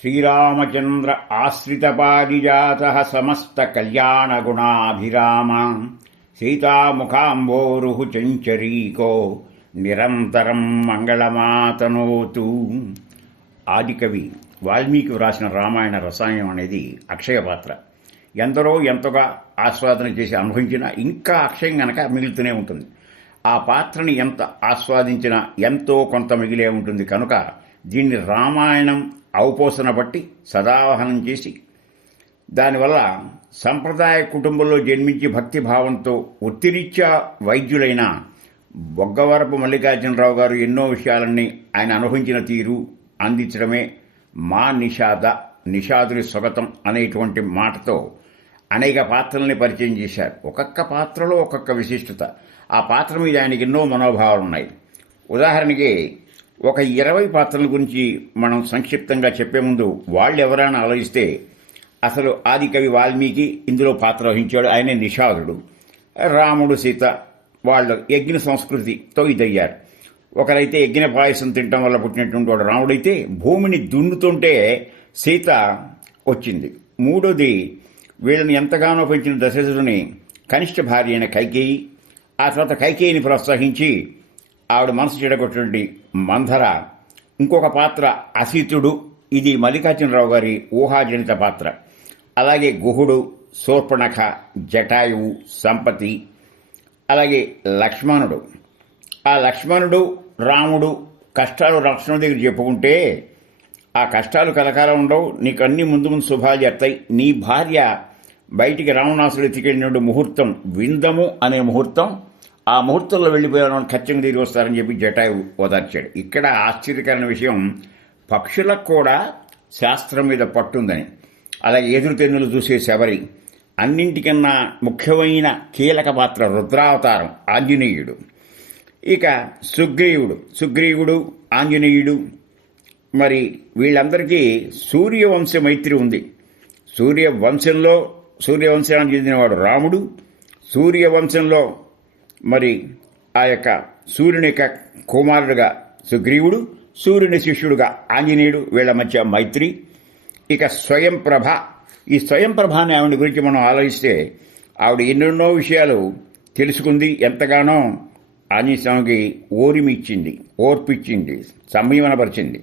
శ్రీరామచంద్ర ఆశ్రితపారిజాత సమస్త కళ్యాణగుణాభిరామ. సీతాముఖాంబోరు చంచరీకో నిరంతరం మంగళమాతనోతు. ఆదికవి వాల్మీకి వ్రాసిన రామాయణ రసాయనం అనేది అక్షయ పాత్ర ఎందరో ఎంతగా ఆస్వాదన చేసి అనుభవించినా ఇంకా అక్షయం గనక మిగులుతూనే ఉంటుంది. ఆ పాత్రని ఎంత ఆస్వాదించినా ఎంతో కొంత మిగిలే ఉంటుంది. కనుక దీన్ని రామాయణం అవపోసన బట్టి సదావహనం చేసి దానివల్ల సంప్రదాయ కుటుంబంలో జన్మించి భక్తి భావంతో ఒత్తిరీత్యా వైద్యులైన బొగ్గవరపు మల్లికార్జునరావు గారు ఎన్నో విషయాలన్నీ ఆయన అనుభవించిన తీరు అందించడమే మా నిషాద నిషాదుని స్వగతం అనేటువంటి మాటతో అనేక పాత్రల్ని పరిచయం చేశారు. ఒక్కొక్క పాత్రలో ఒక్కొక్క విశిష్టత. ఆ పాత్ర మీద ఆయనకి ఎన్నో మనోభావాలు ఉన్నాయి ఉదాహరణకి ఒక ఇరవై పాత్రల గురించి మనం సంక్షిప్తంగా చెప్పే ముందు వాళ్ళు ఎవరైనా ఆలోచిస్తే అసలు ఆదికవి వాల్మీకి ఇందులో పాత్ర వహించాడు. ఆయనే నిషాదుడు. రాముడు సీత వాళ్ళ యజ్ఞ సంస్కృతితో ఇదయ్యారు ఒకరైతే యజ్ఞ పాయసం తినటం వల్ల పుట్టినటువంటి వాడు రాముడైతే భూమిని దున్నుతుంటే సీత వచ్చింది. మూడోది వీళ్ళని ఎంతగానో పెంచిన దశరథుని కనిష్ట భార్య అయిన కైకేయి ఆ తర్వాత కైకేయిని ప్రోత్సహించి ఆవిడ మనసు చెడగొట్టినటువంటి మంధర ఇంకొక పాత్ర అసీతుడు ఇది మల్లికార్జునరావు గారి ఊహాజనిత పాత్ర. అలాగే గుహుడు శూర్పణఖ జటాయువు సంపతి అలాగే లక్ష్మణుడు. ఆ లక్ష్మణుడు రాముడు కష్టాలు లక్ష్మణుడి దగ్గర చెప్పుకుంటే ఆ కష్టాలు కలకాలం ఉండవు నీకు అన్ని ముందు ముందు శుభాలు చేస్తాయి. నీ భార్య బయటికి రావణాసుడు ఎత్తికెళ్ళినటువంటి ముహూర్తం విందము అనే ముహూర్తం ఆ ముహూర్తంలో వెళ్ళిపోయిన ఖచ్చితంగా తిరిగి వస్తారని చెప్పి జటాయు ఓదార్చాడు. ఇక్కడ ఆశ్చర్యకరమైన విషయం పక్షులకు కూడా శాస్త్రం మీద పట్టుందని. అలాగే ఎదురు తెన్నులు చూసే శబరి అన్నింటికన్నా ముఖ్యమైన కీలక పాత్ర రుద్రావతారం ఆంజనేయుడు. ఇక సుగ్రీవుడు సుగ్రీవుడు ఆంజనేయుడు మరి వీళ్ళందరికీ సూర్యవంశ మైత్రి ఉంది. సూర్యవంశంలో సూర్యవంశానికి చెందినవాడు రాముడు సూర్యవంశంలో మరి ఆ యొక్క సూర్యుని యొక్క కుమారుడుగా సుగ్రీవుడు సూర్యుని శిష్యుడుగా ఆంజనేయుడు వీళ్ళ మధ్య మైత్రి. ఇక స్వయం ప్రభ. ఈ స్వయం ప్రభ అనే ఆవిడ గురించి మనం ఆలోచిస్తే ఆవిడ ఎన్నెన్నో విషయాలు తెలుసుకుంది. ఎంతగానో ఆంజనేయ స్వామికి ఓరిమి ఇచ్చింది ఓర్పిచ్చింది సంయమనపరిచింది.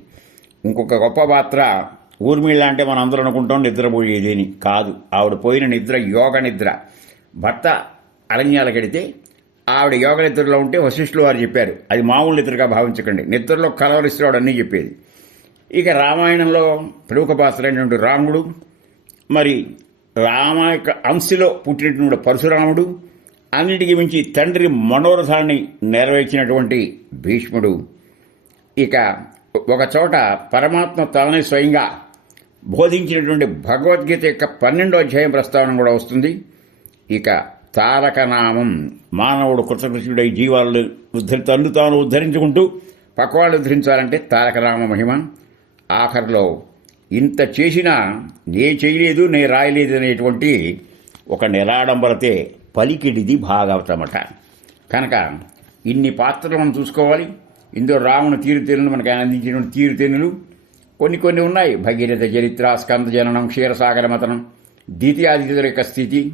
ఇంకొక గొప్ప పాత్ర ఊర్మిళ అంటే మనం అందరూ అనుకుంటాం నిద్రపోయేదేని కాదు. ఆవిడ పోయిన నిద్ర యోగ నిద్ర. భర్త అరణ్యాలకెడితే ఆవిడ యోగ నిద్రలో ఉంటే వశిష్ఠులు వారు చెప్పారు. అది మామూలు నిద్రగా భావించకండి. నిద్రలో కలవరిస్తున్నాడు అన్నీ చెప్పేది. ఇక రామాయణంలో ప్రముఖ పాత్రైనటువంటి రాముడు మరి రామ యొక్క అంశలో పుట్టినటువంటి పరశురాముడు అన్నిటికీ మించి తండ్రి మనోరథాన్ని నెరవేర్చినటువంటి భీష్ముడు. ఇక ఒక చోట పరమాత్మ తననే స్వయంగా బోధించినటువంటి భగవద్గీత యొక్క పన్నెండో అధ్యాయం ప్రస్తావన కూడా వస్తుంది. ఇక తారకనామం. మానవుడు కృతకృష్ణుడై జీవాలు ఉద్ధరి తను తాను ఉద్ధరించుకుంటూ పక్కవాళ్ళు ఉద్ధరించాలంటే తారకనామ మహిమ. ఆఖరిలో ఇంత చేసినా నే చేయలేదు నే రాయలేదు అనేటువంటి ఒక నిరాడంబరతే పలికిడిది భాగవతమట. కనుక ఇన్ని పాత్రలు మనం చూసుకోవాలి. ఇందులో రాముని తీరుతెన్నులు మనకు ఆయన అందించినటువంటి తీరుతెన్నులు. కొన్ని కొన్ని ఉన్నాయి. భగీరథ చరిత్ర స్కంద జననం క్షీరసాగర మతనం ద్వితీయాదిత్యుల యొక్క స్థితి.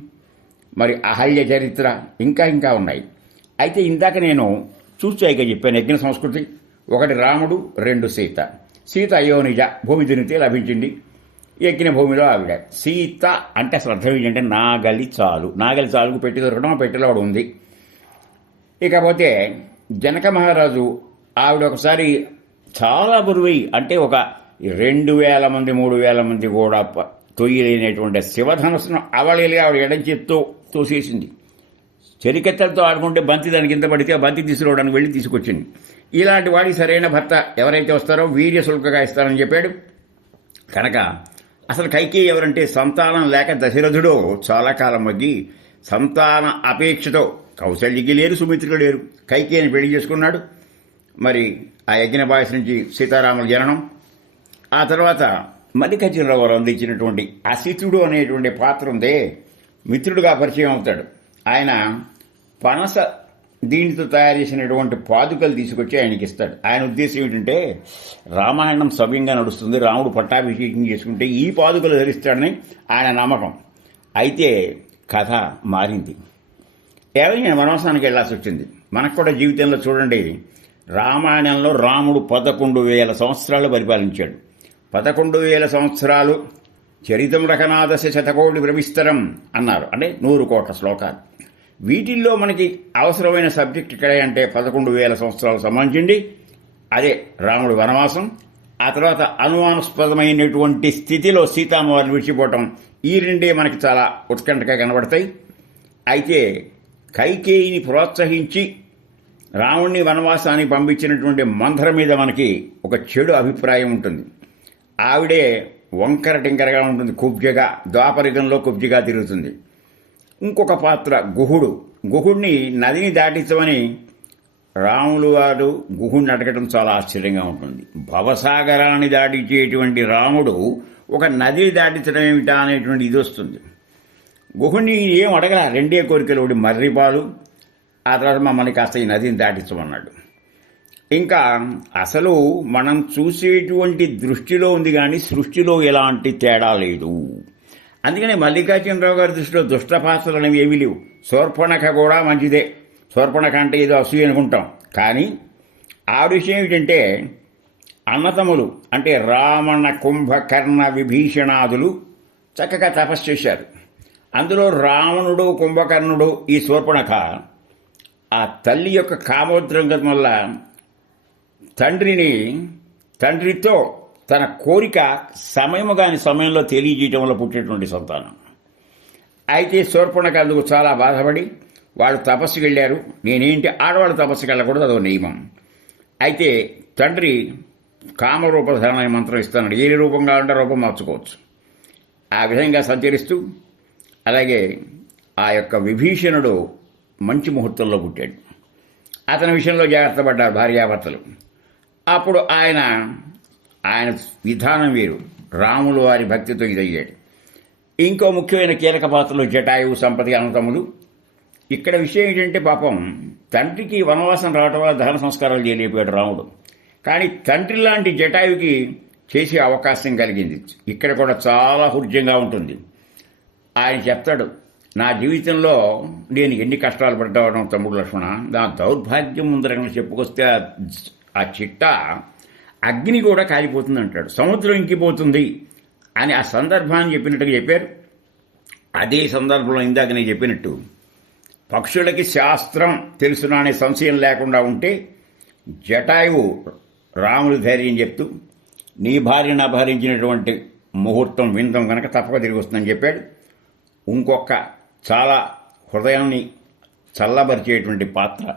మరి అహల్య చరిత్ర ఇంకా ఇంకా ఉన్నాయి. అయితే ఇందాక నేను చూచాయిగా చెప్పాను యజ్ఞ సంస్కృతి ఒకటి రాముడు రెండు సీత. సీత అయోనిజ భూమి దున్నితే లభించింది. ఎక్కిన భూమిలో ఆవిడ. సీత అంటే అసలు అర్థం ఏంటంటే నాగలి చాలు. నాగలి చాలుకు పెట్టి దొరకడం ఆ పెట్టెలో ఉంది. ఇకపోతే జనక మహారాజు ఆవిడ ఒకసారి చాలా బరువై అంటే ఒక రెండు వేల మంది మూడు వేల మంది కూడా ప- తొయ్యలేనటువంటి శివధనస్సును అవళిగా ఆవిడ ఎడం చెప్తూ తోసేసింది. చెరికెత్తలతో ఆడుకుంటే బంతి దాని కింద పడితే ఆ బంతి తీసుకురావడానికి వెళ్ళి తీసుకొచ్చింది. ఇలాంటి వాడికి సరైన భర్త ఎవరైతే వస్తారో వీర్య శుల్కగా ఇస్తారని చెప్పాడు. కనుక అసలు కైకేయి ఎవరంటే సంతానం లేక దశరథుడో చాలా కాలం మగ్గి సంతాన అపేక్షతో కౌశల్యకి లేరు సుమిత్రుడు లేరు. కైకేయిని పెళ్ళి చేసుకున్నాడు. మరి ఆ యజ్ఞ బాయస్ నుంచి సీతారాముల జననం. ఆ తర్వాత మల్లికార్జునరావు అందించినటువంటి అసితుడు అనేటువంటి పాత్ర ఉందే. మిత్రుడుగా పరిచయం అవుతాడు. ఆయన పనస దీనితో తయారు చేసినటువంటి పాదుకలు తీసుకొచ్చి ఆయనకి ఇస్తాడు. ఆయన ఉద్దేశం ఏంటంటే రామాయణం సవ్యంగా నడుస్తుంది రాముడు పట్టాభిషేకం చేసుకుంటే ఈ పాదుకలు ధరిస్తాడని ఆయన నమ్మకం. అయితే కథ మారింది. ఏమైనా వనవాసానికి వెళ్ళాల్సి వచ్చింది. మనకు కూడా జీవితంలో చూడండి రామాయణంలో రాముడు పదకొండు వేల సంవత్సరాలు పరిపాలించాడు. పదకొండు వేల సంవత్సరాలు చరితం రకనాదశ శతకోటి భ్రమిస్తరం అన్నారు. అంటే నూరు కోట్ల శ్లోకాలు. వీటిల్లో మనకి అవసరమైన సబ్జెక్ట్ ఇక్కడే అంటే పదకొండు వేల సంవత్సరాలకు సంబంధించింది అదే రాముడు వనవాసం. ఆ తర్వాత అనుమానాస్పదమైనటువంటి స్థితిలో సీతామ్మవారిని విడిచిపోవటం. ఈ రెండే మనకి చాలా ఉత్కంఠగా కనబడతాయి. అయితే కైకేయిని ప్రోత్సహించి రాముణ్ణి వనవాసానికి పంపించినటువంటి మంథర మీద మనకి ఒక చెడు అభిప్రాయం ఉంటుంది. ఆవిడే వంకర టింకరగా ఉంటుంది కుబ్జగా ద్వాపరికంలో కుబ్జగా తిరుగుతుంది. ఇంకొక పాత్ర గుహుడు. గుహుడిని నదిని దాటించమని రాములు వారు గుహుడిని అడగటం చాలా ఆశ్చర్యంగా ఉంటుంది. భవసాగరాన్ని దాటించేటువంటి రాముడు ఒక నదిని దాటించడం ఏమిటా అనేటువంటి ఇది వస్తుంది. గుహుడిని ఏం అడగల? రెండే కోరికలు ఒకటి మర్రిపాలు. ఆ తర్వాత మమ్మల్ని కాస్త ఈ నదిని దాటించమన్నాడు. ఇంకా అసలు మనం చూసేటువంటి దృష్టిలో ఉంది కానీ సృష్టిలో ఎలాంటి తేడా లేదు. అందుకని మల్లికార్జునరావు గారి దృష్టిలో దుష్ట పాత్రలు అనేవి ఏమీ లేవు. శోర్పణక కూడా మంచిదే. శోర్పణక అంటే ఏదో అసూయ అనుకుంటాం. కానీ ఆ విషయం ఏమిటంటే అన్నతములు అంటే రావణ కుంభకర్ణ విభీషణాదులు చక్కగా తపస్సు చేశారు. అందులో రావణుడు కుంభకర్ణుడు ఈ శూర్పణఖ ఆ తల్లి యొక్క కామోద్రంగం వల్ల తండ్రిని తండ్రితో తన కోరిక సమయము కాని సమయంలో తెలియజేయటం వల్ల పుట్టేటువంటి సంతానం. అయితే శూర్పణకు అందుకు చాలా బాధపడి వాళ్ళు తపస్సుకి వెళ్ళారు. నేనేంటి ఆడవాళ్ళు తపస్సుకి వెళ్ళకూడదు అదో నియమం. అయితే తండ్రి కామరూపధారణ మంత్రం ఇస్తున్నాడు ఏ రూపం కావాలంటే రూపం మార్చుకోవచ్చు. ఆ విధంగా సంచరిస్తూ అలాగే ఆ యొక్క విభీషణుడు మంచి ముహూర్తంలో పుట్టాడు. అతని విషయంలో జాగ్రత్త పడ్డారు భార్యాభర్తలు. అప్పుడు ఆయన ఆయన విధానం వేరు. రాములు వారి భక్తితో ఇదయ్యాడు. ఇంకో ముఖ్యమైన కీలక పాత్రలు జటాయువు సంపతి అనుతములు ఇక్కడ విషయం ఏంటంటే పాపం తండ్రికి వనవాసం రావటం వల్ల దహన సంస్కారాలు చేయలేకపోయాడు రాముడు. కానీ తండ్రి లాంటి జటాయువుకి చేసే అవకాశం కలిగింది. ఇక్కడ కూడా చాలా హృద్యంగా ఉంటుంది. ఆయన చెప్తాడు నా జీవితంలో నేను ఎన్ని కష్టాలు పడ్డావడం తమ్ముడు లక్ష్మణ నా దౌర్భాగ్యం ముందరంగా చెప్పుకొస్తే ఆ- చిట్ట అగ్ని కూడా కాలిపోతుంది అంటాడు సముద్రం ఇంకిపోతుంది అని ఆ సందర్భాన్ని చెప్పినట్టుగా చెప్పారు. అదే సందర్భంలో ఇందాక నేను చెప్పినట్టు పక్షులకి శాస్త్రం తెలుసునా అనే సంశయం లేకుండా ఉంటే జటాయువు రాముడు ధైర్యం చెప్తూ నీ భార్యను అపహరించినటువంటి ముహూర్తం విందాం కనుక తప్పక తిరిగి వస్తుందని చెప్పాడు. ఇంకొక చాలా హృదయాన్ని చల్లబరిచేటువంటి పాత్ర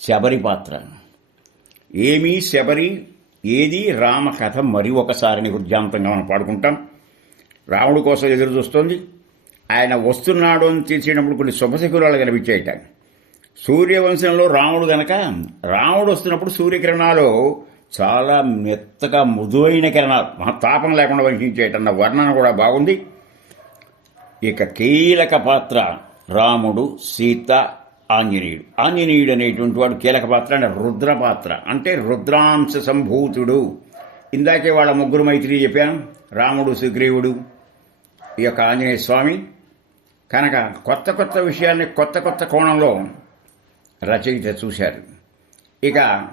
శబరి పాత్ర. ఏమీ శబరి ఏది రామ కథ మరి ఒకసారిని వృద్ధాంతంగా మనం పాడుకుంటాం. రాముడు కోసం ఎదురు చూస్తోంది. ఆయన వస్తున్నాడు అని తెలిసినప్పుడు కొన్ని శుభశకురాలు కనిపించాయట. సూర్యవంశంలో రాముడు గనక రాముడు వస్తున్నప్పుడు సూర్యకిరణాలు చాలా మెత్తగా మృదువైన కిరణాలు తాపం లేకుండా వంశించేటన్న వర్ణన కూడా బాగుంది. ఇక కీలక పాత్ర రాముడు సీత ఆంజనేయుడు. ఆంజనేయుడు అనేటువంటి వాడు కీలక పాత్ర అంటే రుద్ర పాత్ర. అంటే రుద్రాంశ సంభూతుడు. ఇందాకే వాళ్ళ ముగ్గురు మైత్రి చెప్పాను. రాముడు సుగ్రీవుడు ఈ యొక్క ఆంజనేయ స్వామి. కనుక కొత్త కొత్త విషయాల్ని కొత్త కొత్త కోణంలో రచయిత చూశారు. ఇక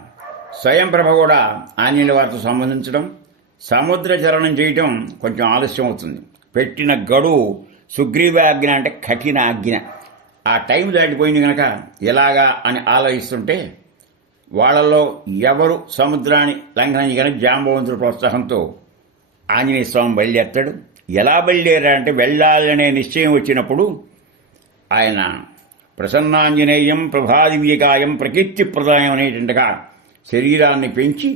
స్వయం ప్రభ కూడా ఆంజనేయుల వారితో సంబంధించడం సముద్ర చలనం చేయటం కొంచెం ఆలస్యం అవుతుంది. పెట్టిన గడువు సుగ్రీవాజ్ఞ అంటే కఠిన ఆజ్ఞ ఆ టైం దాటిపోయింది కనుక ఎలాగా అని ఆలోచిస్తుంటే వాళ్ళలో ఎవరు సముద్రాన్ని లంఘనం కానీ జాంబవంతుడి ప్రోత్సాహంతో ఆంజనేయ స్వామి బయలుదేరతాడు? ఎలా బయలుదేరాడంటే వెళ్ళాలనే నిశ్చయం వచ్చినప్పుడు ఆయన ప్రసన్నాంజనేయం ప్రభాదివ్యకాయం ప్రకీర్తిప్రదాయం అనేటువంటిగా శరీరాన్ని పెంచి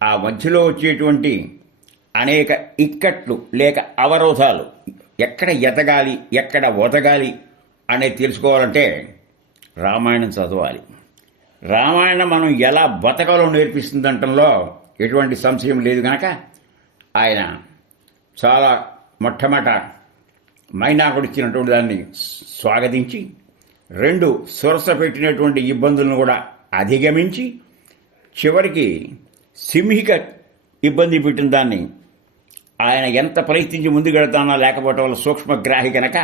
ఆ మధ్యలో వచ్చేటువంటి అనేక ఇక్కట్లు లేక అవరోధాలు ఎక్కడ ఎదగాలి ఎక్కడ ఒదగాలి అనేది తెలుసుకోవాలంటే రామాయణం చదవాలి. రామాయణం మనం ఎలా బతకాలో నేర్పిస్తుందంటంలో ఎటువంటి సంశయం లేదు కనుక ఆయన చాలా మొట్టమొదట మైనాకుడు ఇచ్చినటువంటి దాన్ని స్వాగతించి రెండు సురస పెట్టినటువంటి ఇబ్బందులను కూడా అధిగమించి చివరికి సింహిక ఇబ్బంది పెట్టిన దాన్ని ఆయన ఎంత ప్రయత్నించి ముందుకెళ్తానో లేకపోవటం వల్ల సూక్ష్మగ్రాహి కనుక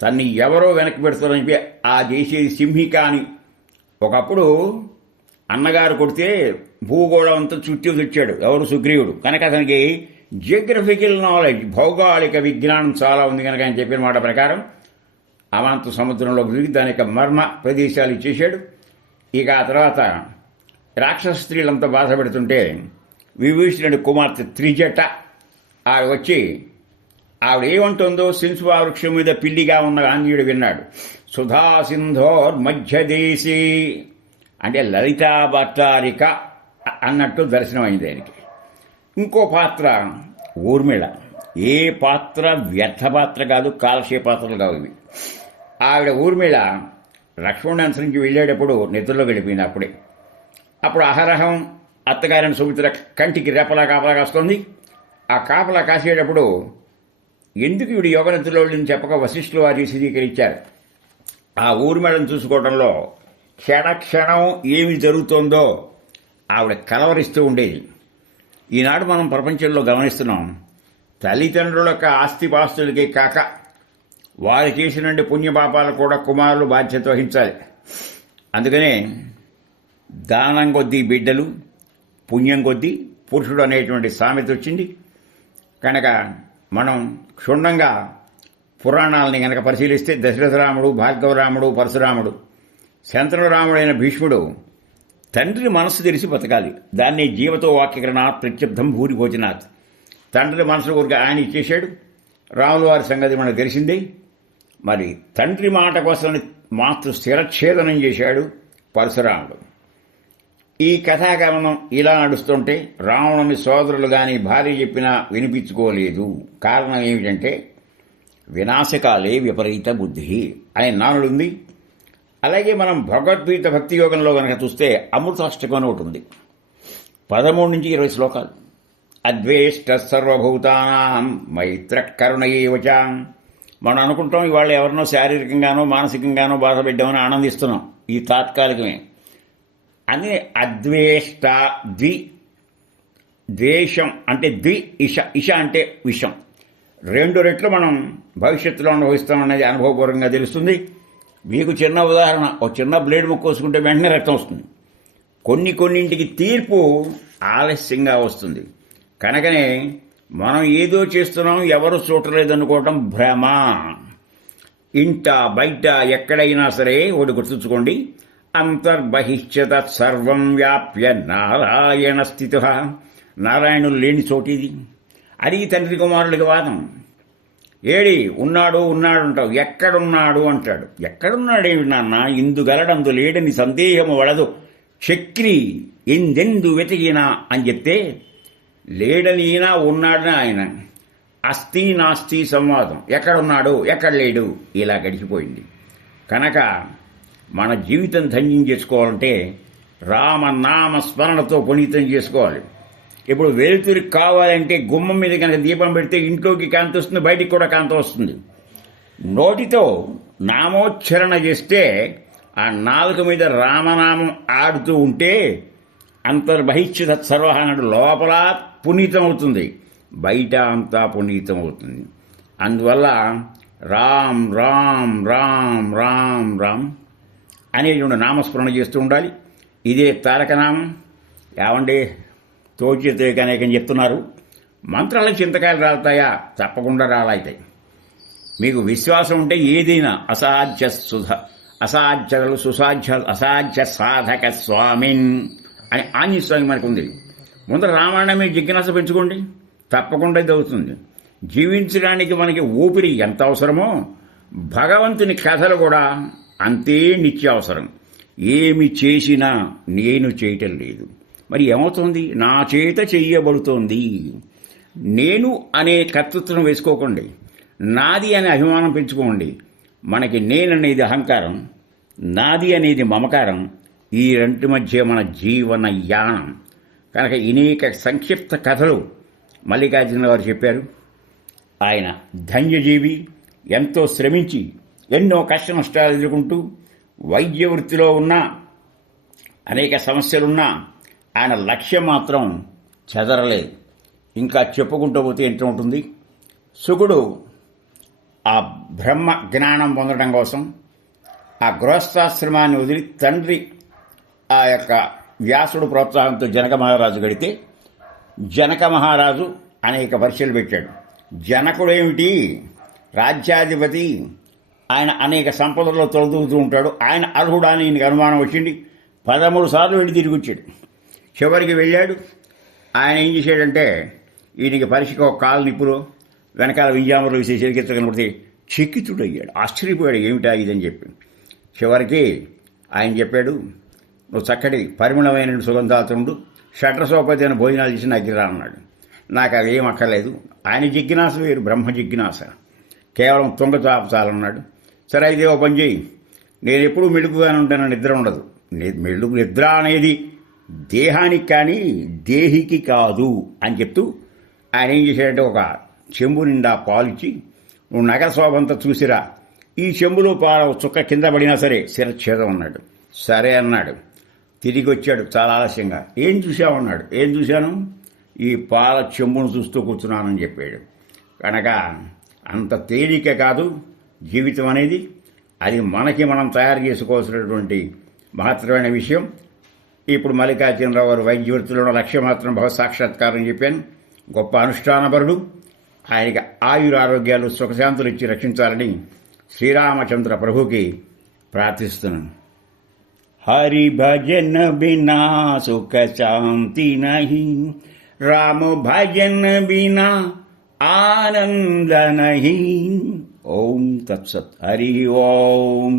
తన్ని ఎవరో వెనక్కి పెడతారని చెప్పి ఆ చేసేది సింహిక అని ఒకప్పుడు అన్నగారు కొడితే భూగోళం అంతా చుట్టూ తెచ్చాడు. ఎవరు? సుగ్రీవుడు. కనుక అతనికి జియోగ్రఫికల్ నాలెడ్జ్ భౌగోళిక విజ్ఞానం చాలా ఉంది కనుక ఆయన చెప్పిన మాట ప్రకారం అమాంత సముద్రంలోకి దిగి దాని యొక్క మర్మ ప్రదేశాలు ఇచ్చేశాడు. ఇక ఆ తర్వాత రాక్షస స్త్రీలంతా బాధ పెడుతుంటే విభీషణుడి కుమార్తె త్రిజట ఆ వచ్చి ఆవిడ ఏమంటుందో సిన్సువా వృక్షం మీద పిల్లిగా ఉన్న ఆంజనేయుడు విన్నాడు. సుధా సింధోర్ మధ్యదేశీ అంటే లలితా భట్టారిక అన్నట్టు దర్శనమైంది ఆయనకి. ఇంకో పాత్ర ఊర్మిళ. ఏ పాత్ర? వ్యర్థ పాత్ర కాదు కాలక్షే పాత్రలు కావు ఇవి. ఆవిడ ఊర్మిళ లక్ష్మణుడి అనుసరించి వెళ్ళేటప్పుడు నిద్రలో వెళ్ళిపోయింది అప్పుడే అప్పుడు అహరహం అత్తగారిని సుమిత్ర కంటికి రెపలా కాపలా కాస్తుంది. ఆ కాపలా కాసేటప్పుడు ఎందుకు ఈవిడ యోగనిద్రలో చెప్పక వశిష్ఠులు వారి విశదీకరించారు ఆ ఊర్మిళను చూసుకోవడంలో క్షణ క్షణం ఏమి జరుగుతోందో ఆవిడ కలవరిస్తూ ఉండేది. ఈనాడు మనం ప్రపంచంలో గమనిస్తున్నాం. తల్లిదండ్రుల యొక్క ఆస్తిపాస్తులకే కాక వారు చేసిన పుణ్యపాపాలు కూడా కుమారులు బాధ్యత వహించాలి. అందుకనే దానం కొద్దీ బిడ్డలు పుణ్యం కొద్దీ పురుషుడు అనేటువంటి సామెత వచ్చింది. కనుక మనం క్షుణ్ణంగా పురాణాలని కనుక పరిశీలిస్తే దశరథరాముడు భార్గవరాముడు పరశురాముడు శంతనురాముడైన భీష్ముడు తండ్రి మనస్సు తెలిసి బతకాలి. దాన్ని జీవతో వాక్యకరణ ప్రత్యర్థం భూరి తండ్రి మనసు ఊరికి ఆయన ఇచ్చేశాడు. రాముల వారి సంగతి మనకు తెలిసిందే. మరి తండ్రి మాట కోసం మాతృ స్థిరఛేదనం చేశాడు పరశురాముడు. ఈ కథాగమనం ఇలా నడుస్తుంటే రావణుని సోదరులు గాని భార్య చెప్పినా వినిపించుకోలేదు. కారణం ఏమిటంటే వినాశకాలే విపరీత బుద్ధి అనే నానుడుంది. అలాగే మనం భగవద్గీత భక్తి యోగంలో కనుక చూస్తే అమృతాష్టకం అని ఒకటి ఉంది పదమూడు నుంచి ఇరవై శ్లోకాలు. అద్వేష్ట సర్వభూతానాం మైత్ర కరుణయేవచ మనం అనుకుంటాం ఇవాళ ఎవరినో శారీరకంగానో మానసికంగానో బాధపెట్టామని ఆనందిస్తున్నాం. ఈ తాత్కాలికమే. అని అద్వేష్ట ద్వి ద్వేషం అంటే ద్వి ఇష ఇష అంటే విషం. రెండు రెట్లు మనం భవిష్యత్తులో అనుభవిస్తామనేది అనుభవపూర్వకంగా తెలుస్తుంది. మీకు చిన్న ఉదాహరణ ఒక చిన్న బ్లేడ్ ముక్కోసుకుంటే వెంటనే రక్తం వస్తుంది. కొన్ని కొన్నింటికి తీర్పు ఆలస్యంగా వస్తుంది. కనుకనే మనం ఏదో చేస్తున్నాం ఎవరు చూడలేదనుకోవటం భ్రమ. ఇంట బయట ఎక్కడైనా సరే ఒకటి గుర్తుంచుకోండి అంతర్బహిష్య సర్వం వ్యాప్య నారాయణ స్థిత. నారాయణుడు లేని చోటిది అది తండ్రి కుమారుడికి వాదం. ఏడి ఉన్నాడు ఉన్నాడు అంటావు ఎక్కడున్నాడు అంటాడు. ఎక్కడున్నాడేమి నాన్న? ఇందుగలడందు లేడని సందేహము వడదు చక్రి ఎందెందు వెతికినా అని చెప్తే లేడనినా ఉన్నాడని ఆయన. అస్థి నాస్తి సంవాదం. ఎక్కడున్నాడు? ఎక్కడ లేడు? ఇలా గడిచిపోయింది. కనుక మన జీవితం ధన్యం చేసుకోవాలంటే రామనామ స్మరణతో పునీతం చేసుకోవాలి. ఇప్పుడు వెలుతురు కావాలంటే గుమ్మం మీద కనుక దీపం పెడితే ఇంట్లోకి కాంతి వస్తుంది బయటికి కూడా కాంతి వస్తుంది. నోటితో నామోచ్చరణ చేస్తే ఆ నాలుక మీద రామనామం ఆడుతూ ఉంటే అంతర్బహిష్య సర్వహానుడు లోపల పునీతం అవుతుంది బయట అంతా పునీతం అవుతుంది అందువల్ల రామ్ రామ్ రామ్ రామ్ రామ్ అనేటువంటి నామస్మరణ చేస్తూ ఉండాలి. ఇదే తారకనామం. ఏమండి? తోచితే కనేకం చెప్తున్నారు. మంత్రాల చింతకాయలు రాలుతాయా? తప్పకుండా రాలవుతాయి మీకు విశ్వాసం ఉంటే ఏదైనా అసాధ్య సుధ అసాధ్యలు సుసాధ్య అసాధ్య సాధక స్వామిన్ అని ఆంజనేయ స్వామి మనకు ఉంది ముందర రామాయణం జిజ్ఞాస పెంచుకోండి. తప్పకుండా ఇది అవుతుంది. జీవించడానికి మనకి ఊపిరి ఎంత అవసరమో భగవంతుని కథలు కూడా అంతే నిత్యావసరం. ఏమి చేసినా నేను చేయటం లేదు. మరి ఏమవుతుంది? నా చేత చెయ్యబడుతోంది నేను అనే కర్తృత్వం వేసుకోకండి. నాది అనే అభిమానం పెంచుకోండి. మనకి నేననేది అహంకారం నాది అనేది మమకారం ఈ రెంటి మధ్య మన జీవన యానం. కనుక అనేక సంక్షిప్త కథలు మల్లికార్జున గారు చెప్పారు. ఆయన ధన్యజీవి ఎంతో శ్రమించి ఎన్నో కష్ట నష్టాలు ఎదుర్కొంటూ వైద్య వృత్తిలో ఉన్న అనేక సమస్యలున్నా ఆయన లక్ష్యం మాత్రం చెదరలేదు. ఇంకా చెప్పుకుంటూ పోతే ఎంత ఉంటుంది? సుగుడు ఆ బ్రహ్మ జ్ఞానం పొందడం కోసం ఆ గృహస్థాశ్రమాన్ని వదిలి తండ్రి ఆ యొక్క వ్యాసుడు ప్రోత్సాహంతో జనక మహారాజు గడితే జనక మహారాజు అనేక పరీక్షలు పెట్టాడు. జనకుడేమిటి? రాజ్యాధిపతి ఆయన అనేక సంపదల్లో తొలదూతూ ఉంటాడు. ఆయన అర్హుడా అని ఈయనకి అనుమానం వచ్చింది. పదమూడు సార్లు వెళ్ళి తిరిగి వచ్చాడు. చివరికి వెళ్ళాడు. ఆయన ఏం చేశాడంటే ఈయనకి పరీక్షకు ఒక కాలు నిప్పులు వెనకాల వింజామరులు వేసి చిరికిత్త కనబడితే చిక్కితుడయ్యాడు. ఆశ్చర్యపోయాడు ఏమిటా ఇదని చెప్పి. చివరికి ఆయన చెప్పాడు నువ్వు చక్కటి పరిమళమైన సుగంధాతుండు షట్ర సోపతి అని భోజనాలు చేసి నాకు రా అన్నాడు నాకు అది ఏం అక్కర్లేదు. ఆయన జిజ్ఞాస వేరు బ్రహ్మ జిజ్ఞాస. కేవలం తుంగ చాలన్నాడు సరే అయితే ఓ పని చేయి. నేను ఎప్పుడు మెలుగుగానే ఉంటాను నిద్ర ఉండదు. ని- మెలుగు నిద్ర అనేది దేహానికి కానీ దేహికి కాదు అని చెప్తూ ఆయన ఏం చేశాడంటే ఒక చెంబు నిండా పాలిచ్చి నువ్వు నగర శోభంతా చూసిరా. ఈ చెంబులో పాల చుక్క కింద పడినా సరే శిరచ్ఛేదం అన్నాడు. సరే అన్నాడు. తిరిగి వచ్చాడు చాలా ఆలస్యంగా. ఏం చూసావన్నాడు ఏం చూశాను? ఈ పాల చెంబును చూస్తూ కూర్చున్నానని చెప్పాడు. కనుక అంత తేలిక కాదు. జీవితం అనేది అది మనకి మనం తయారు చేసుకోవాల్సినటువంటి మహత్తరమైన విషయం. ఇప్పుడు మల్లికార్జునరావు గారు వైద్య వృత్తిలో లక్ష్యమాత్రం భవ సాక్షాత్కారం చెప్పాను. గొప్ప అనుష్ఠానపరుడు. ఆయనకి ఆయుర ఆరోగ్యాలు సుఖశాంతులు ఇచ్చి రక్షించాలని శ్రీరామచంద్ర ప్రభుకి ప్రార్థిస్తున్నాను. హరి భజన బినా సుఖ శాంతి నహి. రామ భజన బినా ఆనందనహి ओम तत्सत हरि ओम